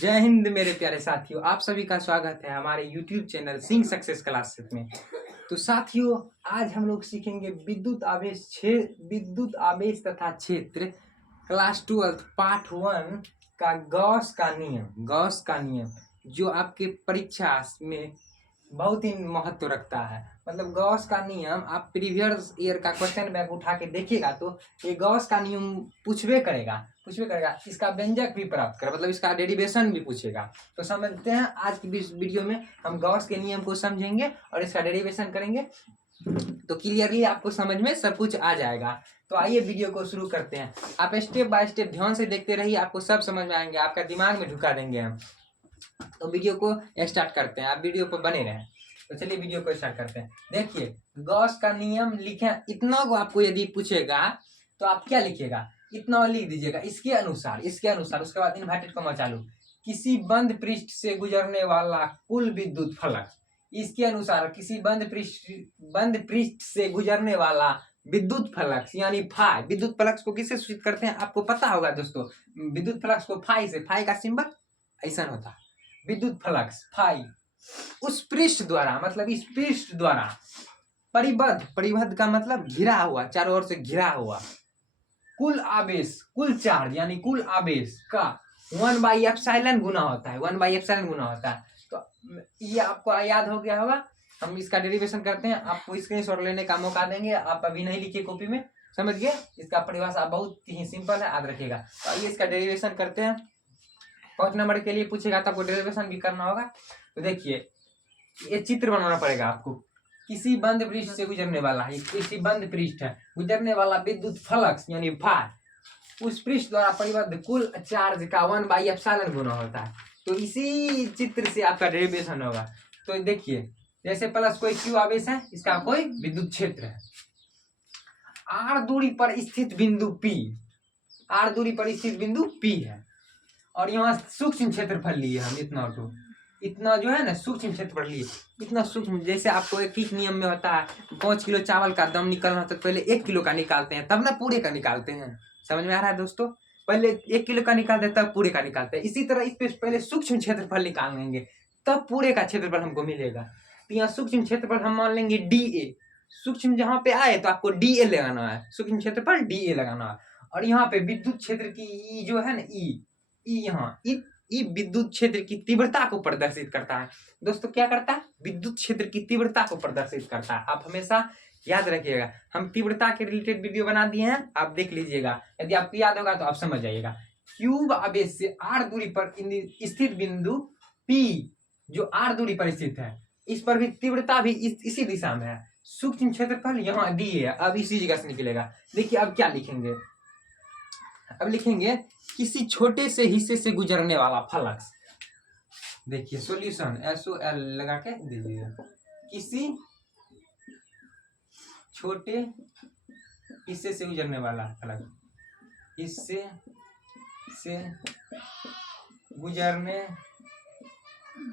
जय हिंद मेरे प्यारे साथियों, आप सभी का स्वागत है हमारे YouTube channel Singh success classes में। तो साथियों, आज हम लोग सीखेंगे विद्युत आवेश तथा क्षेत्र क्लास 12 पार्ट 1 का गॉस का नियम जो आपके परीक्षा में बहुत ही महत्व रखता है। मतलब गॉस का नियम आप प्रीवियस ईयर का क्वेश्चन बैंक उठा के देखिएगा तो ये गॉस का नियम पूछवे करेगा। इसका व्यंजक भी प्राप्त करेगा, मतलब इसका डेरिवेशन भी पूछेगा। तो समझते हैं, आज की वीडियो में हम गॉस के नियम को समझेंगे और इसका डेरिवेशन करेंगे, तो क्लियरली आपको समझ में सब कुछ आ जाएगा। तो आइए वीडियो को शुरू करते हैं। आप स्टेप बाय स्टेप ध्यान से देखते रहिए, आपको सब समझ में आएंगे, आपका दिमाग में ढुका देंगे हम। तो वीडियो को स्टार्ट करते हैं, आप वीडियो पर बने रहें। तो चलिए वीडियो को स्टार्ट करते हैं। देखिए, गॉस का नियम लिखे, इतना को आपको यदि पूछेगा तो आप क्या लिखिएगा, इतना लिख दीजिएगा इसके अनुसार। उसके बाद इन्वर्टेड कॉमा चालू, किसी बंद पृष्ठ से गुजरने वाला कुल विद्युत फलक, इसके अनुसार किसी बंद पृष्ठ से गुजरने वाला विद्युत फ्लक्स यानी फाई। विद्युत फ्लक्स को किससे सूचित करते हैं आपको पता होगा दोस्तों। विद्युत फ्लक्स को फाई से, फाई का सिंबल ऐसा होता है। विद्युत फ्लक्स फाई उस पृष्ठ द्वारा, मतलब इस पृष्ठ द्वारा परिबद्ध का मतलब घिरा हुआ, चारों ओर से घिरा हुआ कुल आवेश, कुल चार्ज यानी कुल आवेश का 1/एप्सिलॉन गुना होता है। 1/एप्सिलॉन गुना होता है। तो ये आपको याद हो गया होगा। हम इसका डेरिवेशन करते हैं, आपको स्क्रीनशॉट लेने का मौका देंगे, आप अभी नहीं लिखिए कॉपी में, समझ गए। इसका परिभाषा बहुत ही सिंपल है, याद रखिएगा। तो आइए इसका डेरिवेशन करते हैं। 5 नंबर के लिए पूछेगा तो आपको डेरिवेशन भी करना होगा। तो देखिए, ये चित्र बनाना पड़ेगा आपको। किसी बंद पृष्ठ से गुजरने वाला है, किसी बंद पृष्ठ है गुजरने वाला विद्युत फ्लक्स यानी फाई, उस पृष्ठ द्वारा परिबद्ध कुल चार्ज का 1/एप्सिलॉन गुना होता है। तो इसी चित्र से आपका डेरिवेशन होगा। तो देखिए, जैसे प्लस कोई क्यू आवेश है, इसका कोई विद्युत क्षेत्र है। आर दूरी पर स्थित बिंदु P, आर दूरी पर स्थित बिंदु P है, और यहाँ सूक्ष्म क्षेत्रफल लिए हम इतना जो है ना सूक्ष्म क्षेत्रफल लिए, इतना सूक्ष्म। जैसे आपको एक नियम में होता है 5 किलो चावल का दम निकलना होता है, पहले 1 किलो का निकालते हैं तब ना पूरे का निकालते हैं। समझ में आ रहा है दोस्तों? पहले 1 किलो का निकालते हैं तब पूरे का निकालते हैं। इसी तरह इस पे पहले सूक्ष्म क्षेत्रफल निकाल लेंगे तब पूरे का क्षेत्रफल हमको मिलेगा। तो यहाँ सूक्ष्म क्षेत्रफल हम मान लेंगे DA। सूक्ष्म जहाँ पे आए तो आपको DA लगाना है, सूक्ष्म क्षेत्रफल DA लगाना है। और यहाँ पे विद्युत क्षेत्र की जो है ना यहाँ विद्युत क्षेत्र की तीव्रता को प्रदर्शित करता है। दोस्तों क्या करता है? विद्युत क्षेत्र की तीव्रता को प्रदर्शित करता है। आप हमेशा याद रखिएगा, हम तीव्रता के रिलेटेड वीडियो बना दिए हैं, आप देख लीजिएगा। यदि आपको याद होगा तो आप समझ जाइएगा। क्यूब आवेश से r दूरी पर स्थित बिंदु P, जो r दूरी पर स्थित है, इस पर भी तीव्रता भी इसी दिशा में है। सूक्ष्म क्षेत्रफल यहाँ डी है, अब इसी जगह से निकलेगा। देखिए अब क्या लिखेंगे, अब लिखेंगे किसी छोटे से हिस्से से गुजरने वाला फ्लक्स। देखिए सॉल्यूशन SOL लगा के दीजिए। किसी छोटे हिस्से से गुजरने वाला फ्लक्स, हिस्से से गुजरने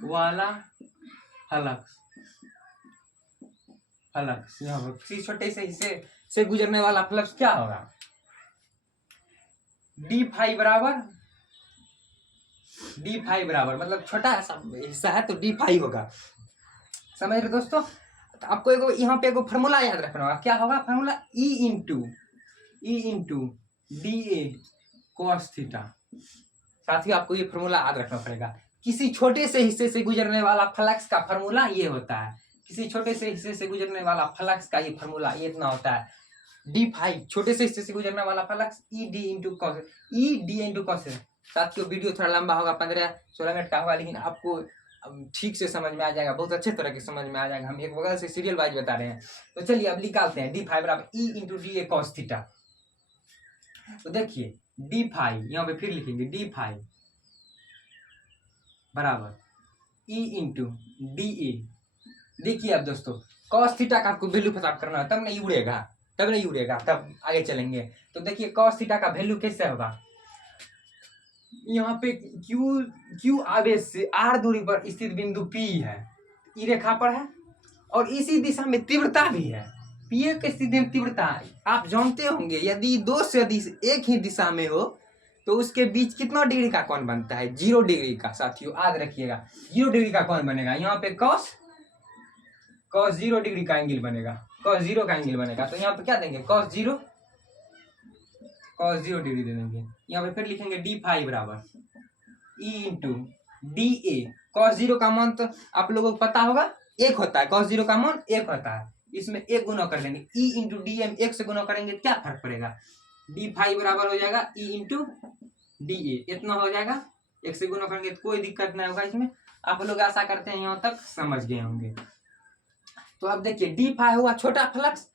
वाला फ्लक्स यहाँ पर किसी छोटे से हिस्से से गुजरने वाला फ्लक्स क्या होगा? डी फाई बराबर मतलब छोटा सा हिस्सा है तो डी फाई होगा। समझ रहे दोस्तों? तो आपको एगो यहाँ पे एगो फार्मूला याद रखना होगा। क्या होगा formula? E into DA cos theta. साथियों आपको ये फार्मूला याद रखना पड़ेगा। किसी छोटे से हिस्से से गुजरने वाला फ्लक्स का फार्मूला ये होता है। किसी छोटे से हिस्से से गुजरने वाला फ्लक्स का ये फार्मूला ये इतना होता है। डी फाई छोटे से हिस्से से गुजरने वाला फ्लक्स ED इंटू कॉस। साथियों वीडियो थोड़ा लंबा होगा, 15-16 मिनट का होगा, लेकिन आपको ठीक से समझ में आ जाएगा, बहुत अच्छे तरह के समझ में आ जाएगा। हम एक बगल से सीरियल वाइज बता रहे हैं। तो चलिए अब निकालते हैं। डी फाई बराबर E into DA cos theta. तो देखिए डी फाई यहाँ पे फिर लिखेंगे, डी फाई बराबर E इंटू DA। देखिए अब दोस्तों, cos थीटा का आपको वैल्यू पता करना है, तब नहीं उड़ेगा, तब आगे चलेंगे। तो देखिए cos थीटा का वैल्यू कैसे होगा? यहाँ पे क्यू आवेश से r दूरी पर स्थित बिंदु P है, ई रेखा पर है, और इसी दिशा में तीव्रता भी है। P के स्थिति में तीव्रता आप जानते होंगे, यदि दो से अधिक एक ही दिशा में हो तो उसके बीच कितना डिग्री का कोण बनता है? 0 डिग्री का। साथियों याद रखिएगा 0 डिग्री का कोण बनेगा। यहाँ पे cos 0 डिग्री का एंगल बनेगा, cos 0 का एंगल बनेगा। तो यहाँ पे क्या देंगे? cos 0 डिग्री दे देंगे। यहाँ पे फिर लिखेंगे डी फाई बराबर E into D A. cos 0 का मान तो आप लोगों को पता होगा 1 होता है, cos 0 का मान 1 होता है। इसमें 1 गुना कर देंगे, ई इंटू डी एम 1 से गुना करेंगे क्या फर्क पड़ेगा? डी फाई बराबर हो जाएगा ई इंटू डी ए, इतना हो जाएगा। 1 से गुना करेंगे तो कोई दिक्कत नहीं होगा इसमें। आप लोग आशा करते हैं यहाँ तक समझ गए होंगे। तो अब देखिए डी फाई हुआ छोटा फ्लक्स,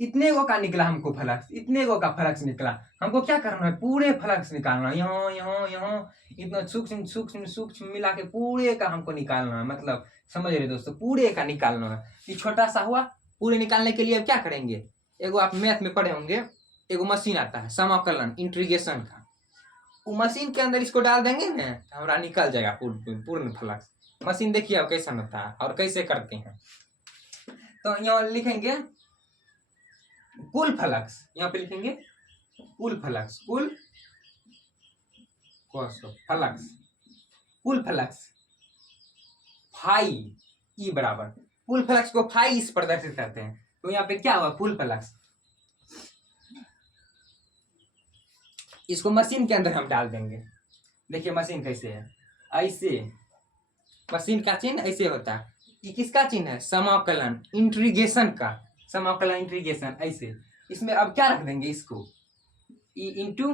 इतने गो का निकला हमको फ्लक्स, इतने गो का फ्लक्स निकला। हमको क्या करना है? पूरे फ्लक्स निकालना है। यहाँ यहाँ यहाँ इतना सूक्ष्म सूक्ष्म सूक्ष्म मिला के पूरे का हमको निकालना है। मतलब समझ रहे दोस्तों, पूरे का निकालना है। ये छोटा सा हुआ, पूरे निकालने के लिए अब क्या करेंगे? एगो आप मैथ में पढ़े होंगे, एगो मशीन आता है समाकलन इंटीग्रेशन का। वो मशीन के अंदर इसको डाल देंगे ना, हमारा निकल जाएगा पूर्ण फ्लक्स। मशीन देखिए अब कैसा होता है और कैसे करते हैं। तो यहाँ लिखेंगे कुल फ्लक्स, यहाँ पे लिखेंगे कुल फ्लक्स, कुल फ्लक्स फाई ई बराबर, कुल फ्लक्स को फाई इस प्रदर्शित करते हैं। तो यहाँ पे क्या हुआ? कुल फ्लक्स, इसको मशीन के अंदर हम डाल देंगे। देखिए मशीन कैसे है, ऐसे मशीन का चिन्ह ऐसे होता है। ये किसका चिन्ह है? समाकलन इंटीग्रेशन का, समाकलन इंटीग्रेशन ऐसे। इसमें अब क्या रख देंगे? इसको ई इंटू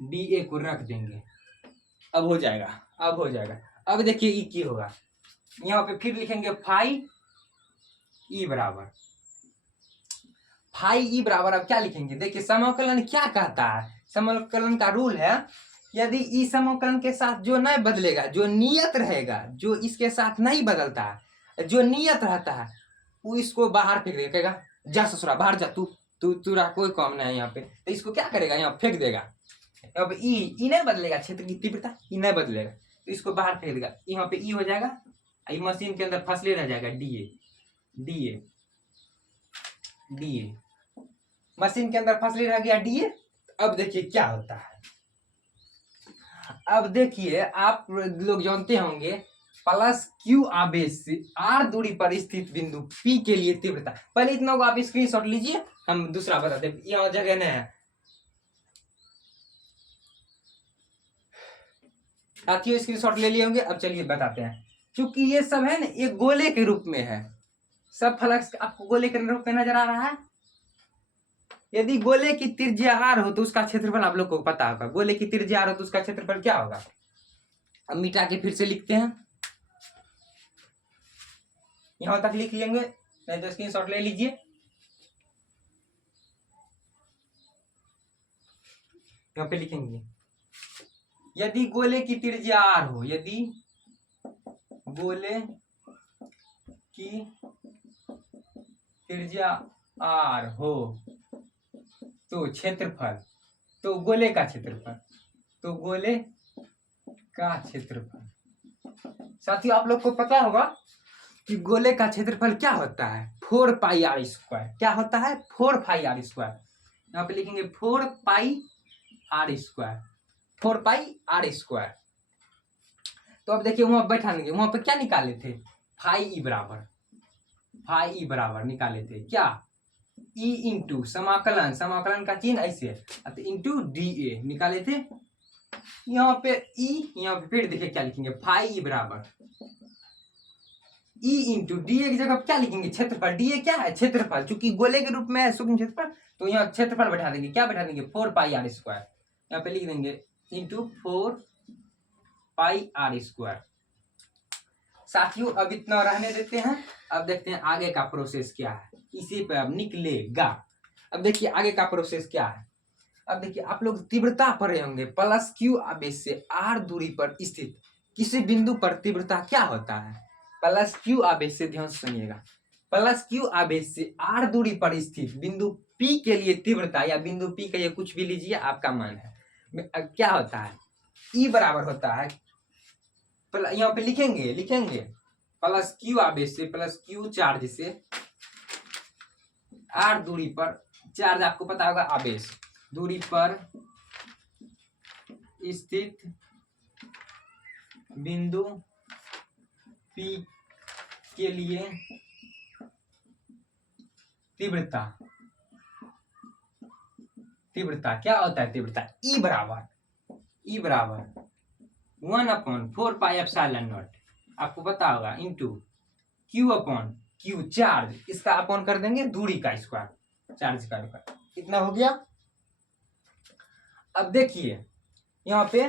डी ए को रख देंगे। अब हो जाएगा, अब हो जाएगा। अब देखिए ई की होगा, यहाँ पे फिर लिखेंगे फाई ई बराबर, फाई ई बराबर। अब क्या लिखेंगे? देखिए समाकलन क्या कहता है? समाकलन का रूल है, यदि ई समाकलन के साथ जो नहीं बदलेगा, जो नियत रहेगा, जो इसके साथ नहीं बदलता है, जो नियत रहता है, वो इसको बाहर फेंक देगा। कहेगा जा ससुरा बाहर जा, तू रहा, कोई काम नहीं है यहाँ पे। तो इसको क्या करेगा? यहाँ फेंक देगा। यहाँ पे ई नहीं बदलेगा, क्षेत्र की तीव्रता ई नहीं बदलेगा, तो इसको बाहर फेंक देगा। यहाँ पे ई हो जाएगा, ई मशीन के अंदर फसले रह जाएगा D A, D A, D A, machine के अंदर फसले रह गया डी ए। अब देखिए क्या होता है। अब देखिए आप लोग जानते होंगे प्लस क्यू आवेश से आर दूरी पर स्थित बिंदु पी के लिए तीव्रता। पहले इतना को आप स्क्रीनशॉट लीजिए, हम दूसरा बताते हैं। यहाँ जगह नहीं है साथियों, स्क्रीनशॉट ले लिए होंगे। अब चलिए बताते हैं। क्योंकि ये सब है ना, ये गोले के रूप में है, सब फ्लक्स आपको गोले के रूप में नजर आ रहा है। यदि गोले की त्रिज्या आर हो तो उसका क्षेत्रफल आप लोग को पता होगा। गोले की त्रिज्या आर हो तो उसका क्षेत्रफल क्या होगा? अब मिटा के फिर से लिखते हैं, यहां तक लिख लेंगे, नहीं तो स्क्रीनशॉट ले लीजिए। यहाँ पे लिखेंगे यदि गोले की त्रिज्या आर हो, यदि गोले की त्रिज्या आर हो तो क्षेत्रफल, तो गोले का क्षेत्रफल, तो गोले का क्षेत्रफल। साथियों आप लोग को पता होगा कि गोले का क्षेत्रफल क्या होता है? 4 पाई आर स्क्वायर। क्या होता है? 4 पाई आर स्क्वायर। यहाँ पे लिखेंगे 4 pi r square, 4 pi r square. तो अब देखिए वहां बैठा देंगे, वहां पे क्या निकाले थे? फाई ई बराबर, फाई ई बराबर निकाले थे क्या? ई इंटू समाकलन, समाकलन का चिन्ह ऐसे है, इंटू डी ए निकाले थे। यहाँ पे ई, यहाँ पे फिर देखिए क्या लिखेंगे? फाई ई बराबर ई इंटू डी ए की जगह क्या लिखेंगे? क्षेत्रफल। डी ए क्या है? क्षेत्रफल। चूंकि गोले के रूप में है सूक्ष्म क्षेत्रफल, तो यहाँ क्षेत्रफल बैठा देंगे। क्या बैठा देंगे? 4 पाई आर स्क्वायर। यहाँ पे लिख देंगे इंटू 4 पाई आर स्क्वायर। साथियों अब इतना रहने देते हैं। अब देखते हैं आगे का प्रोसेस क्या है, इसी पे अब निकलेगा। अब देखिए आगे का प्रोसेस क्या है। अब देखिए आप लोग तीव्रता पढ़े होंगे, प्लस क्यू आवेश से आर दूरी पर स्थित किसी बिंदु पर तीव्रता क्या होता है? प्लस क्यू आवेश से, ध्यान से सुनिएगा, प्लस क्यू आवेश से आर दूरी पर स्थित बिंदु पी के लिए तीव्रता, या बिंदु पी का ये कुछ भी लीजिए आपका मन है, क्या होता है? ई बराबर होता है, यहाँ पे लिखेंगे प्लस क्यू आवेश से, प्लस क्यू चार्ज से आर दूरी पर, चार्ज आपको पता होगा आवेश, दूरी पर स्थित बिंदु P के लिए तीव्रता क्या होता है तीव्रता? E बराबर 1/4πε0 आपको पता होगा इंटू Q चार्ज, इसका अपॉन कर देंगे दूरी का स्क्वायर, चार्ज का स्क्वायर, इतना हो गया। अब देखिए यहाँ पे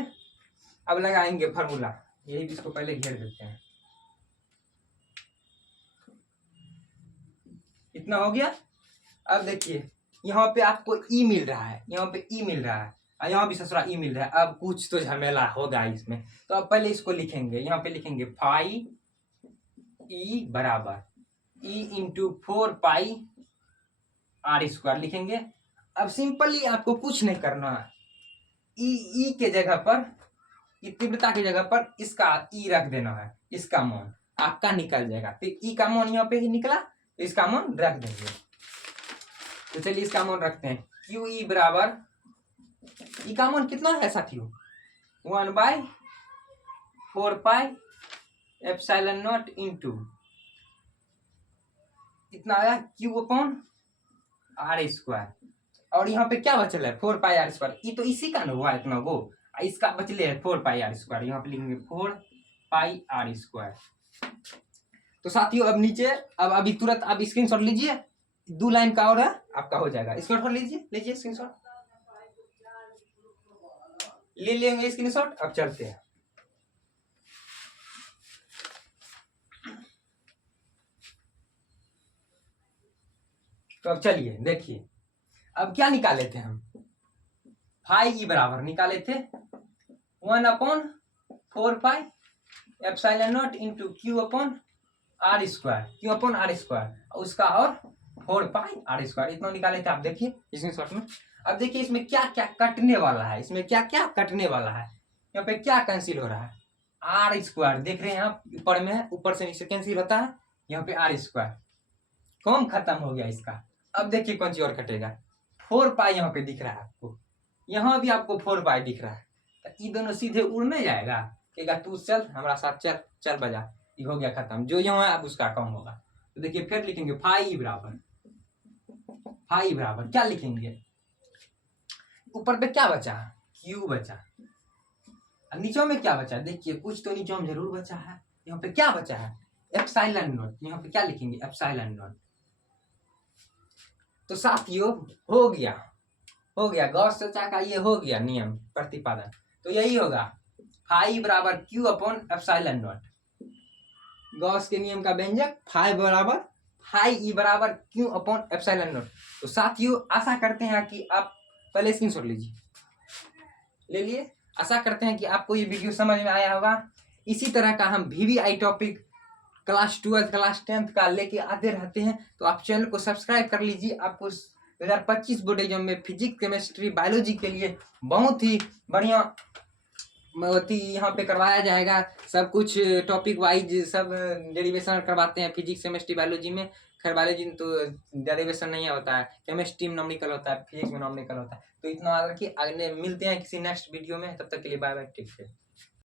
अब लगाएंगे फार्मूला, यही इसको पहले घेर देते हैं, इतना हो गया। अब देखिए यहाँ पे आपको ई मिल रहा है, यहाँ पे ई मिल रहा है और यहाँ भी ससुरा ई मिल रहा है। अब कुछ तो झमेला होगा इसमें, तो अब पहले इसको लिखेंगे, यहाँ पे लिखेंगे फाई ई बराबर ई इंटू 4πr² लिखेंगे। अब सिंपली आपको कुछ नहीं करना है, ई के जगह पर, तीव्रता की जगह पर इसका ई रख देना है, इसका मान आपका निकल जाएगा। तो ई का मान यहाँ पे ही निकला, तो इसका मान रख देंगे। तो चलिए इसका मान रखते हैं, क्यू ई बराबर, ई का मान कितना है साथियों? 1/4πε0 इंटू इतना आया Q/r²। और यहाँ पे क्या बचल है? 4πr²। ये तो इसी का ना हुआ इतना वो, इसका बचले है 4πr²। यहाँ पे लिखेंगे 4πr²। तो साथियों अब नीचे, अब अभी तुरंत आप स्क्रीनशॉट लीजिए, 2 लाइन का और है आपका हो जाएगा। स्क्रीनशॉट लीजिए स्क्रीनशॉट ले लेंगे स्क्रीनशॉट। अब चलते हैं, तो अब चलिए देखिए अब क्या निकाले थे हम, फाई ई बराबर निकाले थे 1/4πε0 इंटू Q/r², उसका और 4πr², इतना निकाले थे। आप देखिए इसमें शॉर्ट में, अब देखिए इसमें क्या क्या कटने वाला है, यहाँ पे क्या कैंसिल हो रहा है? r², देख रहे हैं आप, ऊपर में है, ऊपर से नीचे कैंसिल होता है, यहाँ पे r², कौन खत्म हो गया इसका। अब देखिए कौन सी और कटेगा, 4π यहाँ पे दिख रहा है आपको, यहाँ भी आपको 4π दिख रहा है, तो ये दोनों सीधे उड़ नहीं जाएगा, कहेगा तू चल हमारा साथ, चल बजा, ये हो गया खत्म, जो यहाँ है अब उसका कम होगा। तो देखिए फिर लिखेंगे फाई बराबर क्या लिखेंगे, ऊपर पे क्या बचा? Q बचा, नीचे में क्या बचा? देखिए कुछ तो नीचे में जरूर बचा है, यहाँ पे क्या बचा है? ε0, यहाँ पे क्या लिखेंगे? ε0। तो साथियों हो गया गॉस चाचा का ये हो गया नियम प्रतिपादन। तो यही होगा फाई बराबर Q/ε0, गॉस के नियम का व्यंजक फाई ई बराबर Q/ε0। तो साथियों आशा करते हैं कि आप पहले स्क्रीनशॉट लीजिए, ले लिए। आशा करते हैं कि आपको ये वीडियो समझ में आया होगा। इसी तरह का हम VVI टॉपिक क्लास 12 क्लास 10 का लेके आते रहते हैं, तो आप चैनल को सब्सक्राइब कर लीजिए। आपको 2025 बोर्ड एग्जाम में फिजिक्स केमिस्ट्री बायोलॉजी के लिए बहुत ही बढ़िया यहाँ पे करवाया जाएगा, सब कुछ टॉपिक वाइज सब डेरिवेशन करवाते हैं फिजिक्स केमिस्ट्री बायोलॉजी में। खैर बायोलॉजी में तो डेरिवेशन नहीं होता है, केमिस्ट्री में नॉमिकल होता है, फिजिक्स में नॉमिकल होता है। तो इतना आगे मिलते हैं किसी नेक्स्ट वीडियो में, तब तक के लिए बाय बाय, टेक केयर।